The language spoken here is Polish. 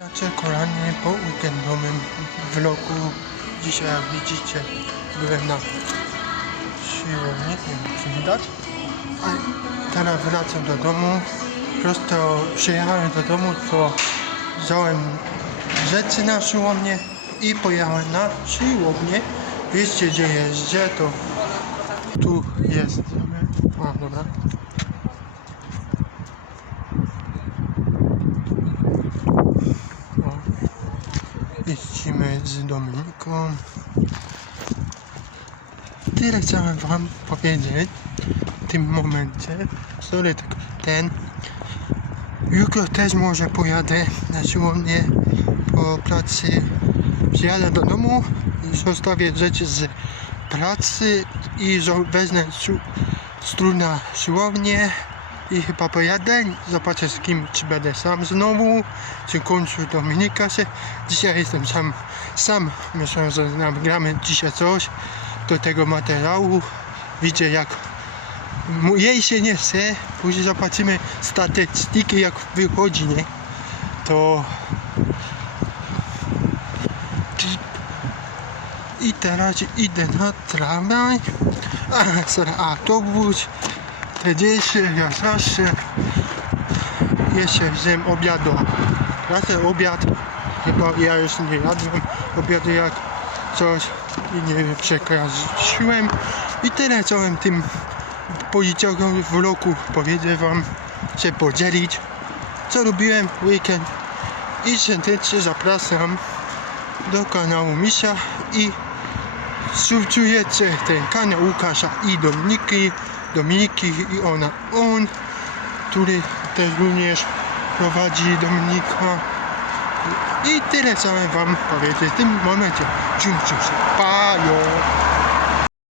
Znaczy kolanie po weekendowym vlogu. Dzisiaj jak widzicie byłem na siłowni, nie wiem czy widać. Teraz wracam do domu. Prosto przyjechałem do domu, to wziąłem rzeczy na siłownię i pojechałem na siłownię. Wiecie gdzie jeżdżę, to tu jest. Jeździmy z Dominiką. Tyle chciałem wam powiedzieć w tym momencie. Sorry, tak ten. Jutro też może pojadę na siłownię po pracy. Przyjadę do domu i zostawię rzeczy z pracy i wezmę strój na siłownię i chyba pojadę. Zobaczę z kim, czy będę sam znowu, czy kończę Dominika się. Dzisiaj jestem sam, sam. Myślę, że nagramy dzisiaj coś do tego materiału. Widzę jak jej się nie chce. Później zobaczymy statystyki jak wychodzi, nie? To i teraz idę na tramwaj. A, autobus. Teraz ja zawsze jeszcze zjem obiad do pracy, obiad. Chyba ja już nie jadłem obiadu jak coś i nie przekroczyłem. I tyle całym tym poniedziałkowym vlogu powiedzieć wam, się podzielić, co robiłem w weekend. I serdecznie zapraszam do kanału Misia i subskrybujecie ten kanał Łukasza i Dominiki, Dominiki i ona, on, który też również prowadzi Dominika. I tyle chciałem wam powiedzieć w tym momencie. Cium, cium, pa!